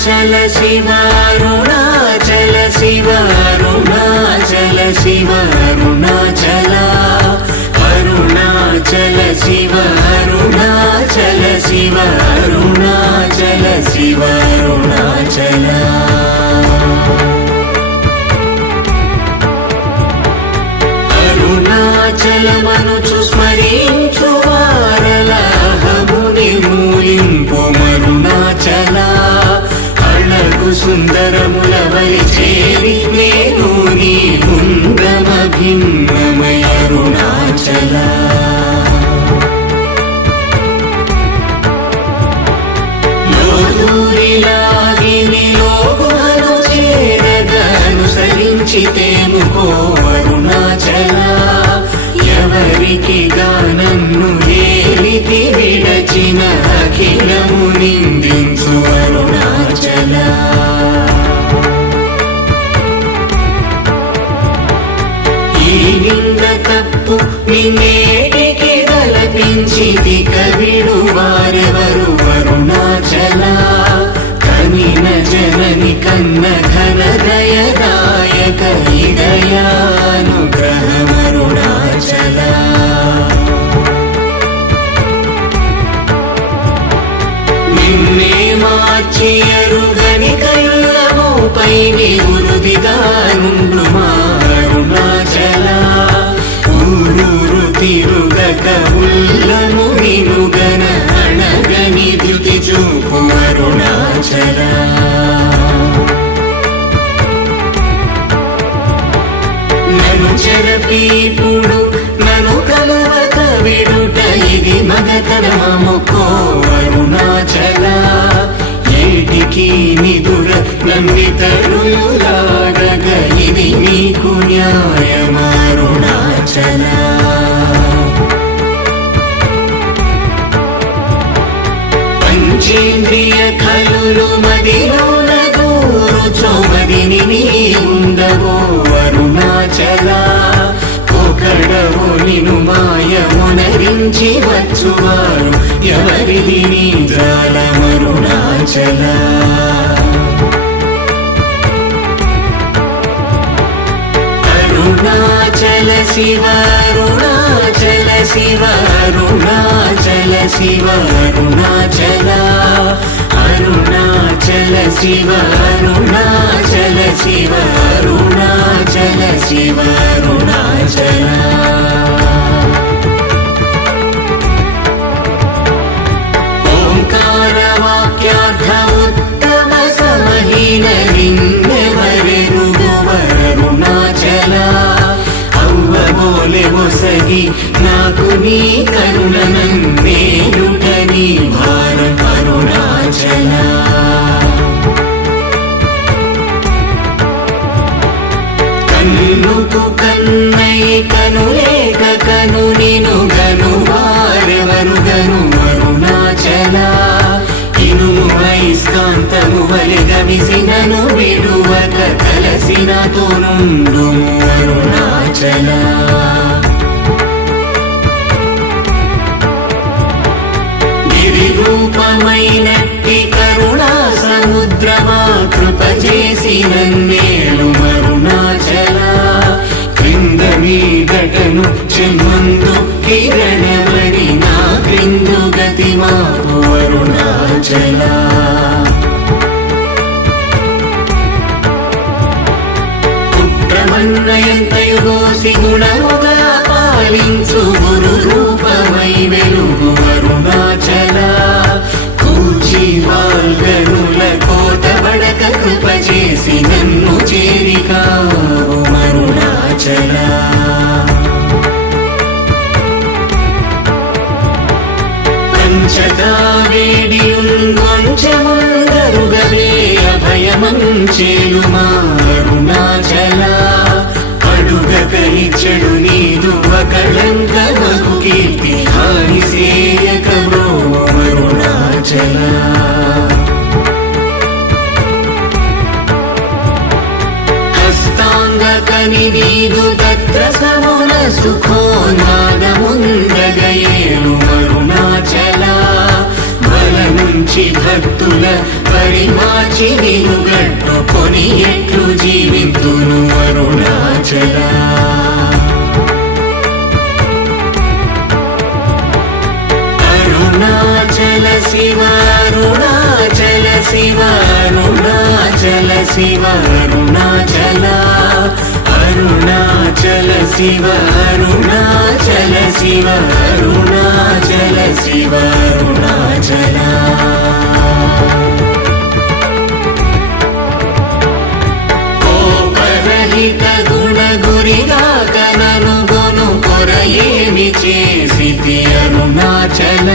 Shiv Arunachal Shiv Arunachal Shiv Arunachal Arunachal Shiv Arunachal Shiv Arunachal Shiv Arunachal Arunachal मनुचु स्मरिंचु वारलाहमु निर्मूलिंपु Arunachal अळगु सुंदरमुलवलि cherry नेनु नी गुंडमभिन्नमय अरुणाचल लोदूरिलागिनि लोगुमनु चेरगा अनुसरिंचितेमुको अरुणाचल ఎవరికి గానన్ను ఏలితి విడచిన అఖిలము నిందించు అరుణాచల ఈ నింద తప్పు నిన్నేటికి గలపించితి కవిడు వారెవరు అరుణాచల కనిన జనని కన్న ఘన దయదాయక హృదయానుగ్రహమరుణాచల నిన్నే మార్చి అరుగని కళ్ళమోపై నిరుదిగానుండు మా అరుణాచల ఊరూరు తిరుగక ఉల్లము నినుగన అణగని ధృతి చూపు అరుణాచల నన్ను చెరపీపుడు నన్ను కలవక విడుట ఇది మగతరమముకో అరుణాచల ఏటికి నిదుర నమ్మితరులాగగ ఇది నీకు న్యాయమరుణాచల పంచేంద్రియ ఖలులు మదిలోన గూరుచోమదిని నీ ఉండవో అరుణాచల ఒకడవో నిను మాయమునరించి వచ్చువారు ఎవరిది నీ జాలమరుణాచల అరుణాచల శివ అరుణాచల శివ అరుణాచల శివ అరుణాచల అరుణాచల శివ అరుణాచల శివ అరుణాచల శివ అరుణాచల ఓంకార వాక్యార్థ ఉత్తమ సమహీన నిన్నెవరెరుగు అరుణాచల అవ్వబోలె ఒసగి నాకు నీ కరుణనన్నేయుట నీ భారం అరుణాచల కన్నుకు కన్నై కనులేక కను నిను గను వారెవరు గను అరుణాచల ఇనుము ఐస్కాంతము వలె గమిసినను విడువక కలసినతో నుండు అరుణాచల రూపమైనట్టి కరుణా సముద్రమా కృప చేసి నన్నేలు అరుణాచల క్రింద మీదటను చెమ్మందు కిరణమణి నా క్రిందు గతి మాపు అరుణాచల పుత్రమన్నయంతయుగోసి గుణముగా పాలించు గురు రూపమై వెలుగు అరుణాచల కూచి వాల్గనుల కోట బడక కృప చేసి నన్ను చేరికావు అరుణాచల పంచగా వేడియుంగొంచెముందరుగవే అభయమంచేలు మా అరుణాచల అడుగక ఇచ్చడు నీదు ఒకళంక మగు కీర్తి హాని సేయక బ్రో అరుణాచల హస్తాంగకని నీదు తత్ర సమున సుఖోన్మాదముందగయేలు అరుణాచల బలనుంద మంచి భక్తుల పరిమాచి నిను గట్టుకొని ఎట్లు జీవింతును అరుణాచల అరుణాచల శివ అరుణాచల శివ అరుణాచల శివ అరుణాచల అరుణాచల శివ అరుణాచల శివ అరుణాచల శివ అరుణాచల కోపరహిత గుణ గురిగా కనను గొను కొరయేమి చేసితి అరుణాచల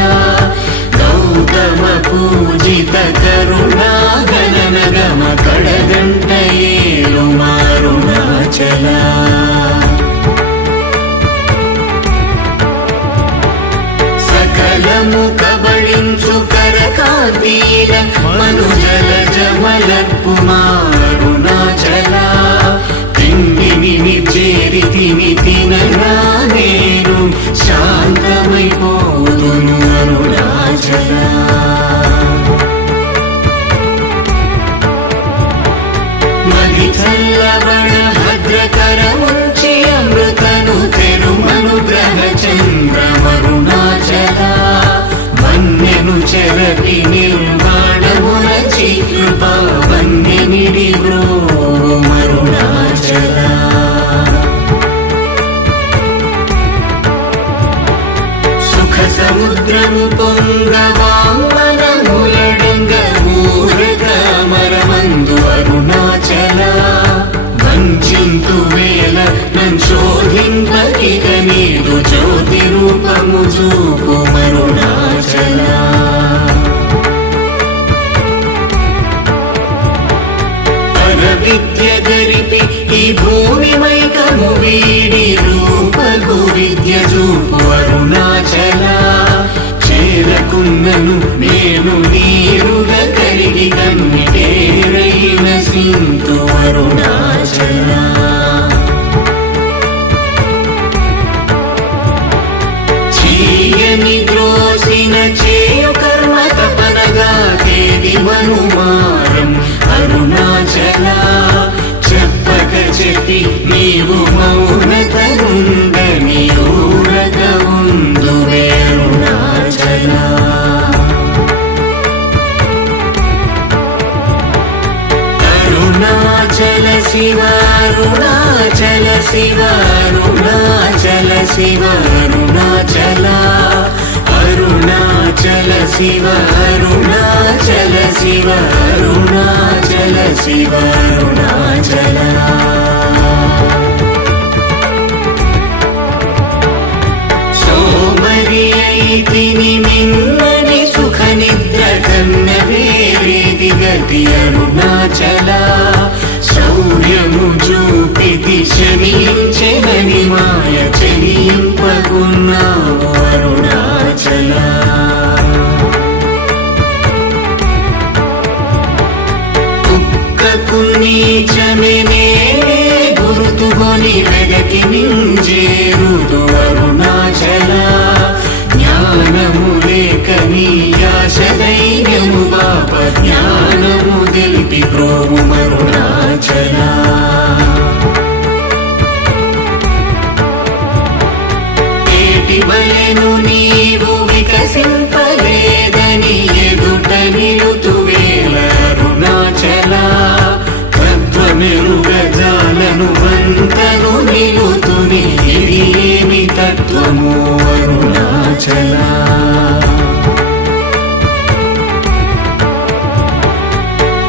గౌతమ పూజిత కరుణా గణన గమ కడగంట ఏలు అరుణాచల సకలము కబళించు కరకాంతీల మనుజల జమలర్పు అరుణాచల తిండిని చేరితిని తినరా నేను శాంతమైపోదును అరుణాచల మది చల్లబడ భద్రకరముంచి అమృతను తెరుమనుగ్రహ చంద్రమరుణాచల వన్యను చెరపి నిర్వాణమురచి కృపా వన్యనిడి మరుణాచల సుఖ సముద్రము పొంగవామనములడంగ ఊరకమరమందు అరుణాచల వంచింతు వేల నంశోధింపకిక నీదు జ్యోతి రూపము చూపు మరుణాచల విద్య గరిపి ఈ భూమి మైకము వీడి రూపగు విద్య చూపు అరుణాచల చేరకున్నను నేను నీరుగా కరిగి కన్నిటేరైన సింతు అరుణాచల చీయని ద్రోసిన చేయు కర్మ తపనగా తేది మనుమారం అరుణాచల చెప్పక చెప్పి నీవు మౌనతరుండని ఊరగ ఉందువే అరుణాచల అరుణాచల శివ అరుణాచల శివ అరుణాచల శివ అరుణాచల అరుణాచల శివ అరుణాచల శివ అరుణాచల శివ అరుణాచల సోమరి అయితిని మిమ్మని సుఖ నిద్ర కన్న వేరేది గతి అరుణాచల శౌర్యము చూపితి శమించెనని మాయ చెలింపకున్నావు అరుణాచల కుక్కకు నీచమే గుర్తుకొని వెదకి నింజేరుదు అరుణాచల జ్ఞానము లేక నీ ఆశ ధైర్యము బాప జ్ఞానము తెలిపి ప్రోము అరుణాచల బలెను నీవు వికసింపలేదని ఎదుట నిలుతువేల అరుణాచల తత్వమెరుగజాలను వంతను నిలుతుని ఇది ఏమి తత్వము అరుణాచల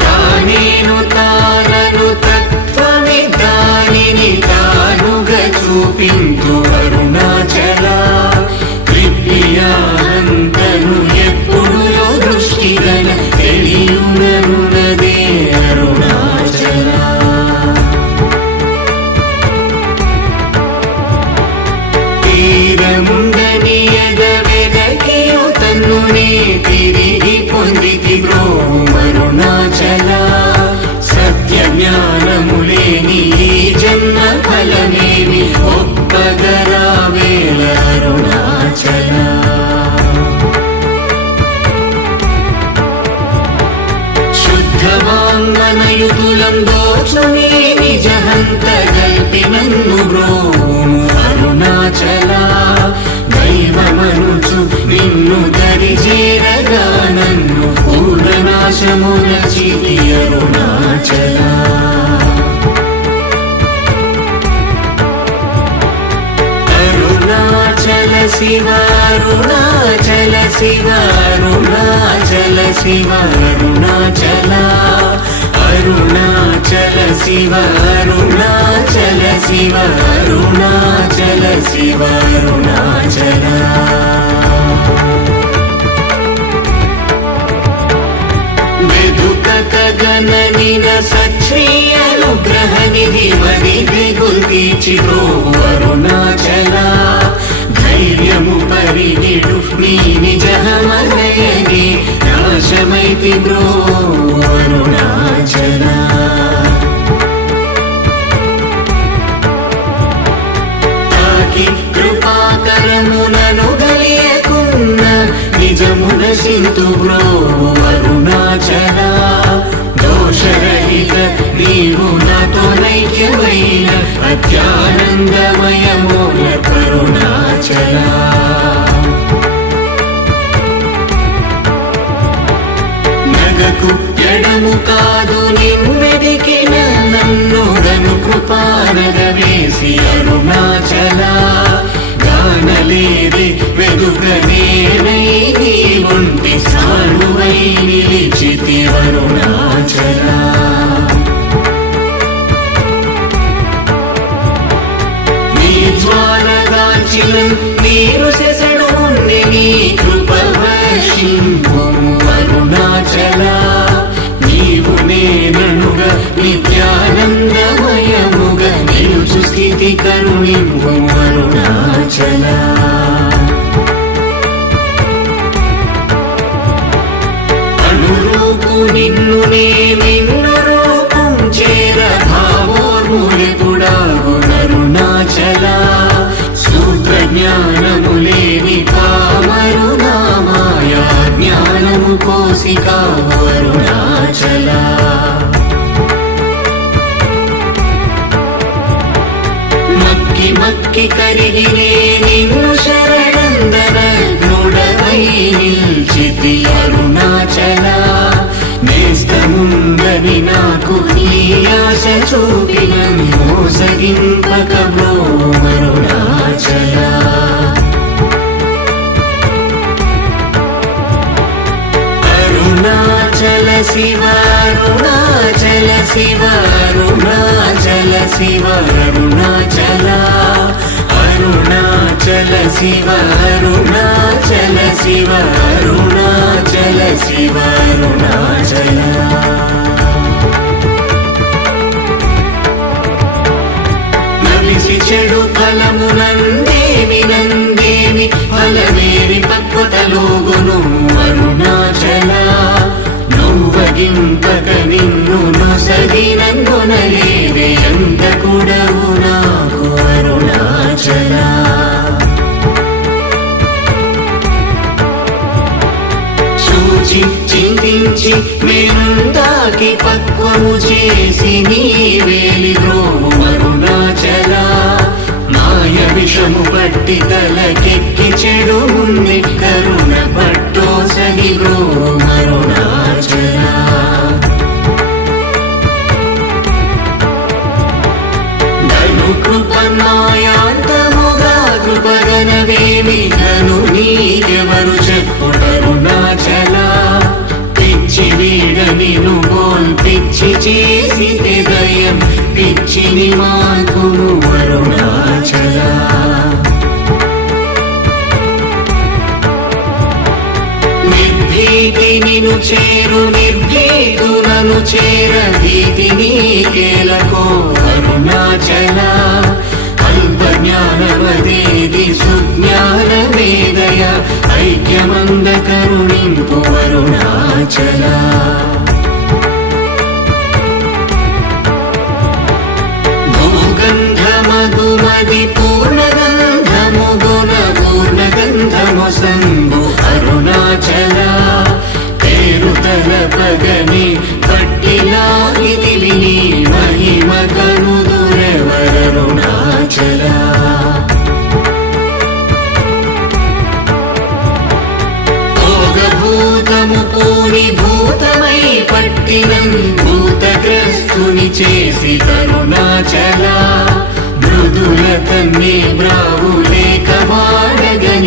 తానేను తానను తత్వమే దానిని తానుగా చూపింతు అరుణాచల కృప్యానంతను ఎప్పుడు దృష్టిగల తెలియునరునదే అరుణాచల తీరముందని ఎదవెదకియు తన్నునే తిరిగి పొందితి బ్రోము అరుణాచల సత్య జ్ఞానములేని ఈ జన్మ ఫలమేమి ఒక్క శివ అరుణాచల శివ అరుణాచల శివ అరుణాచల అరుణాచల శివ అరుణాచల శివ అరుణాచల శివ అరుణాచల గగననిన సచ్ఛీ అనుగ్రహ నిధి మది దిగుల్ తీర్చి బ్రోవు అరుణాచల ధైర్యము పరిగిడు నీ నిజమనయని నాశమైతి బ్రోవు అరుణాచల తాకి కృపాకరమునను గలియకున్న నిజమున సింతు బ్రోవు అరుణాచల దోషరహిత నీవు నాతో నైక్యమైన అత్యానందమయమూల కరుణాచల నగకు ఎడము కాదు నిన్నెదికిన నన్ను గను కృపానగ వేసి అరుణాచల గానలేది వెదుకనేనై నీ ఒంటి సానువై నిలిచితి అరుణాచల నీ జ్వాలగాంచిన నీరు సెసడు ఉండి నీ కృప వర్షింపు అరుణాచల నీవు నేననుగా నిత్యానందమయముగా నిలుచు స్థితి కరుణింపు అరుణాచల అనురూపు నిన్ను నిన్ను రూపం చేర భావోర్ములెపుడాగు అరుణాచల సూత్ర జ్ఞానము లేని పామరు నామాయ జ్ఞానము కోసికావు అరుణాచల మక్కి మక్కి కరిగినే నిన్ను శరణందన గృఢమై నిల్చితి అరుణాచల నేస్తముందని నాకు నీ ఆశ చూపిన మోసగింపక బ్రోవు అరుణాచల అరుణాచల శివ అరుణాచల శివ అరుణాచల శివ అరుణాచల అరుణాచల శివ అరుణాచల శివ అరుణాచల శివ అరుణాచల నలిసి చెడు ఫలమునందేమి నందేమి ఫలమేరి పక్వతలోగును అరుణాచల నవ్వగింపక నిన్ను నొసగినందునలేవే అంత కూడవు నాకు అరుణాచల చూచి చింతించి మేనుందాకి పక్వము చేసి నీ వేలి బ్రోవు అరుణాచల మాయ విషము పట్టి తలకెక్కి చెడు ముంది కరుణ పట్టో సగి బ్రోవు అరుణాచల ధను కృపమాయాంతముగా కృపగనవేమి ధను నీకెవరు చెప్పుడరుణాచల పిచ్చి వీడని నువ్వోల్ పిచ్చి చేసి హృదయం పిచ్చిని మాకుము అరుణాచల నిర్భీతి నిను చేరు నిర్భీతులను చేర భీతి నీకేలకో అరుణాచల అల్ప జ్ఞానవదేది సుజ్ఞానమేదయ ఐక్యమంద కరుణింపు అరుణాచల భూగంధమగుమది పూర్ణగంధము గుణ పూర్ణగంధము సంభు అరుణాచల పేరు తలపగని పట్టిలాగిది విని మహిమ కనుదురెవరరుణాచల భోగభూతము పూని భూతమై పట్టినం భూతగ్రస్తుని చేసి కరుణాచల మృదుల తన్ని బ్రావు లేక వాడగని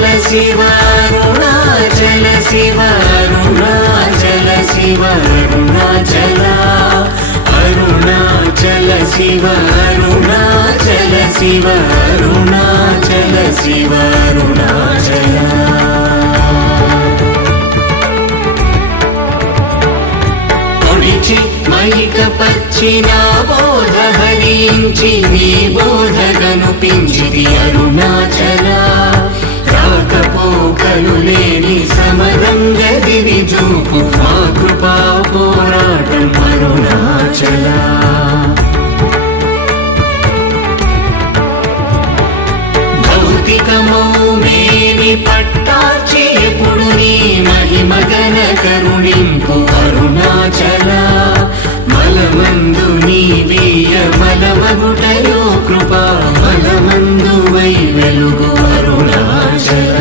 శివ అరుణాచల శివ అరుణాచల శివ అరుణాచల అరుణాచల శివ అరుణాచల శివ అరుణాచల శివ అరుణాచల మైక పచ్చిన బోధ హరించి నీ బోధగను పించిది అరుణాచల రాకపోకలు లేని సమరంగ దివి చూపు మా కృపా పోరాటం అరుణాచల భౌతికమౌ మేని పట్టార్చి ఎప్పుడు నీ మహిమగన కరుణింపు అరుణాచల మలమందు నీవీయ మలమగుటయో కృపా మలమందు వై వెలుగు అరుణాచల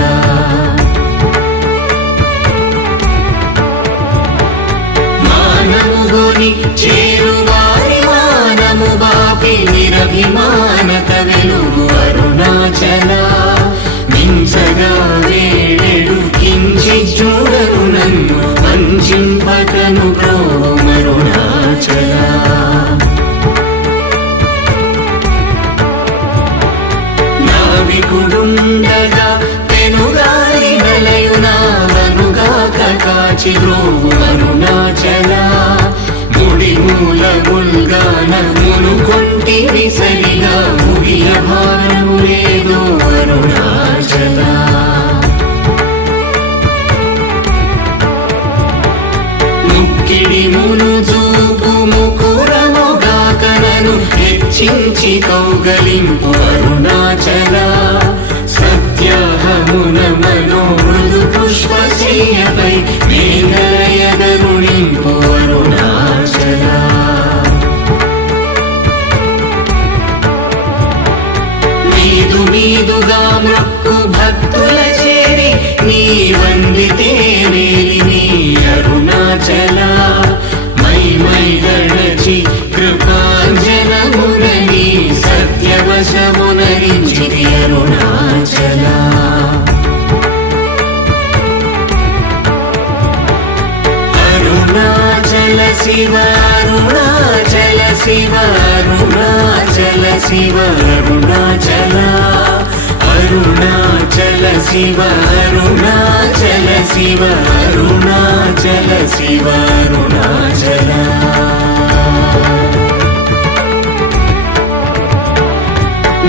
మానవుగోని చేరువారి మానము బాపి నిరభిమానత వెలుగు అరుణాచల మించగా వేడెడు కించి చూడరు నన్ను వంచింపకను ప్రోమరుణాచల నావికుడుండగా పెనుగాలి నలయునావనుగాక కాచి ద్రోవు అరుణాచల ముడి మూలముల్గాన మునుకొంటివి సరిగా ముగియ భారము లేదు అరుణాచల ముక్కిడి మును చూపు ముకురముగాకనను హెచ్చించి కౌగలింపు అరుణాచల సత్యాహమున మనోమృదు పుష్పశయ్యపై మేఘలయగరుణింపు అరుణాచల మీదు మీదుగా మృక్కు భక్తుల చేరి నీ వందితే వేలిని అరుణాచల మై మై గణచి కృపాంజనమునని సత్యవశమునరించిరి అరుణాచల అరుణాచల శివ అరుణాచల శివ అరుణాచల శివ అరుణాచల అరుణాచల శివ అరుణాచల శివ అరుణాచల శివ అరుణాచల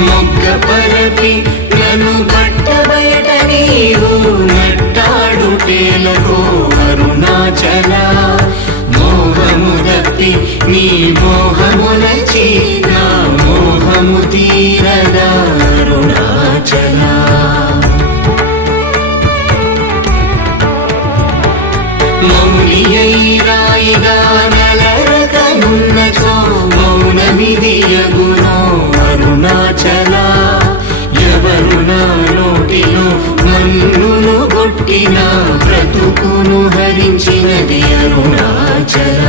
మొగ్గ పరపి నన్ను బట్ట బయట నీవు నట్టాడుటేలకో అరుణాచల మోహము దప్పి నీ మోహములచి నా మోహము తీరదా అరుణాచల మౌనియై రాయిగా నలరకనున్నచో మౌనమిదియగునో అరుణాచల ఎవరు నా నోటిలో మన్నును కొట్టిన బ్రతుకును హరించినది అరుణాచల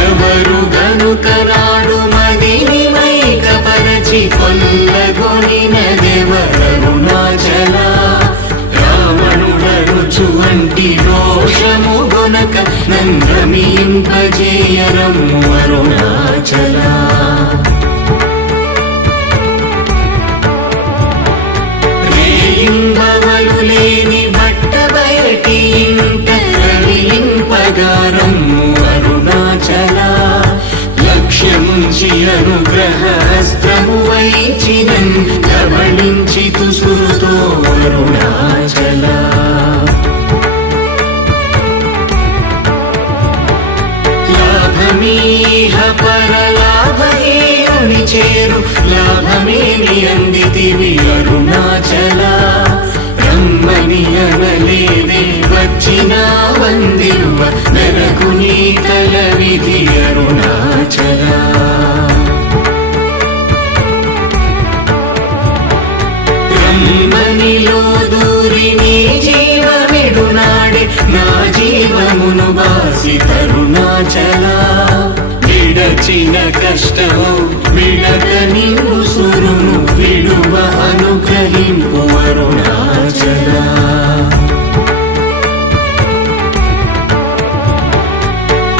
ఎవరు గనుకరాడు మదిని మైకపరచి కొల్లగొనినదెవరరుణాచల రావణుడరుచు వంటి రోషము గొనక నంద్రమింపజేయరమ్ము అరుణాచల రేయింబవలు లేని బట్ట బయటి ఇంట రవింపగారమ్ము అరుణాచల లక్ష్యముంచి అనుగ్రహస్త్రము వైచినన్ కబళించి తుసురుతో అరుణాచల లాభమీహ పరలాభహీనుని చేరు లాభమేమి అందితివి అరుణాచల రమ్మని అనలేదే వచ్చిన వందిరువ నరకు నీ తల విధి అరుణాచల రమ్మనిలో దూరి నీ జీవమిడునాడే నా జీవమును బాసి తరుణాచల విడచి వచ్చిన కష్టము విడక నిన్ను సురును విడువ అనుగ్రహింపు అరుణాచల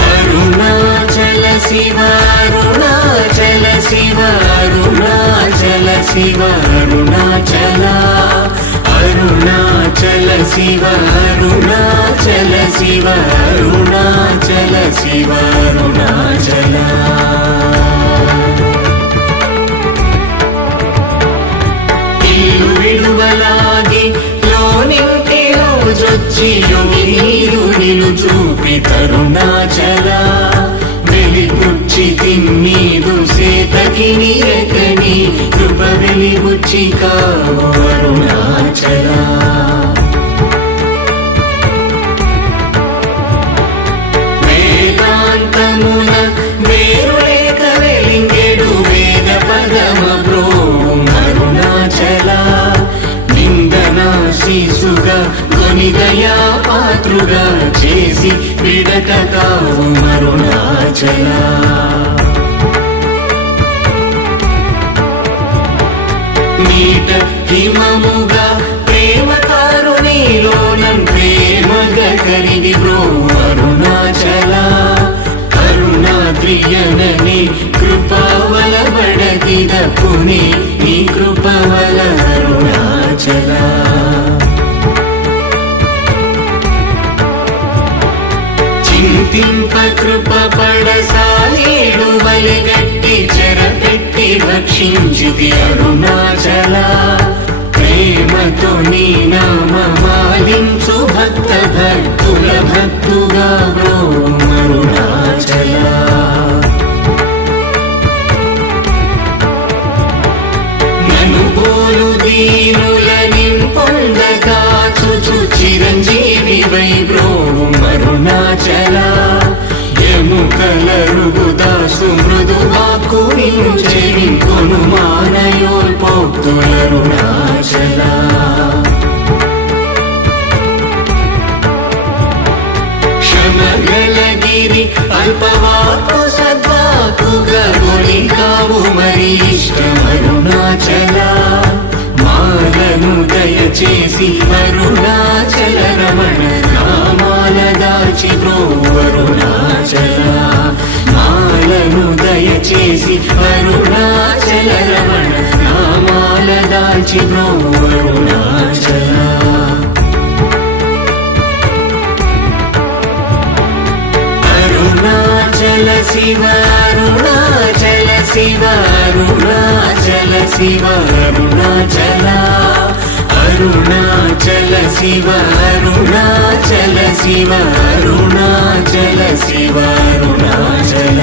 అరుణాచల శివ అరుణాచల శివ అరుణాచల శివ అరుణాచల అరుణాచల శివ అరుణాచల శివ అరుణాచల శివ అరుణాచల ఇల్లు విడువలాగి లోనింటి రోజొచ్చి నీరు నిలు చూపి తరుణాచల వెలిపుచ్చి తిన్నీదు సేతకి నీరకని కృప వెలిబుచ్చి కావు అరుణాచల వేదాంతమున వేరులేక వెలింగెడు వేద పదమ బ్రోవు అరుణాచల నిందన శిశుగా కొనిదయా పాత్రుగా చేసి విడక కావు అరుణాచల నీట హిమముగా ప్రేమ కారుణిలోనం ప్రేమగ కరిగి బ్రో అరుణాచల కరుణాద్రియనని కృపావల బడగిద పుని నీ కృపవల అరుణాచల చింతింప కృప పడసాలేడు వలెగట్టి చెరపెట్టి భక్షించితి అరుణాచల ప్రేమతో నీ నామమాలించు భక్త భక్తుల భక్తుగా బ్రో అరుణాచల నను పోలు దీనుల నింపొందగా చుచు చిరంజీవి వై బ్రో అరుణాచల ఎముకల రుగుదాసు మృదు వాక్కు చెవింకొను మానయోల్ పోక్తులరుణాచల క్షమగలగిరి అల్పవాకు సద్వాకుగా గొలికావు మరి ఇష్టమరుణాచల మాలను దయచేసి అరుణాచల రమణ నామాల దాచి బ్రో అరుణాచల మాలను దయచేసి అరుణాచల రమణ నామాల దాచి బ్రో అరుణాచల అరుణాచల శివ అరుణాచల శివ అరుణాచల శివ అరుణాచల అరుణాచల శివ అరుణాచల శివ అరుణాచల శివ అరుణాచల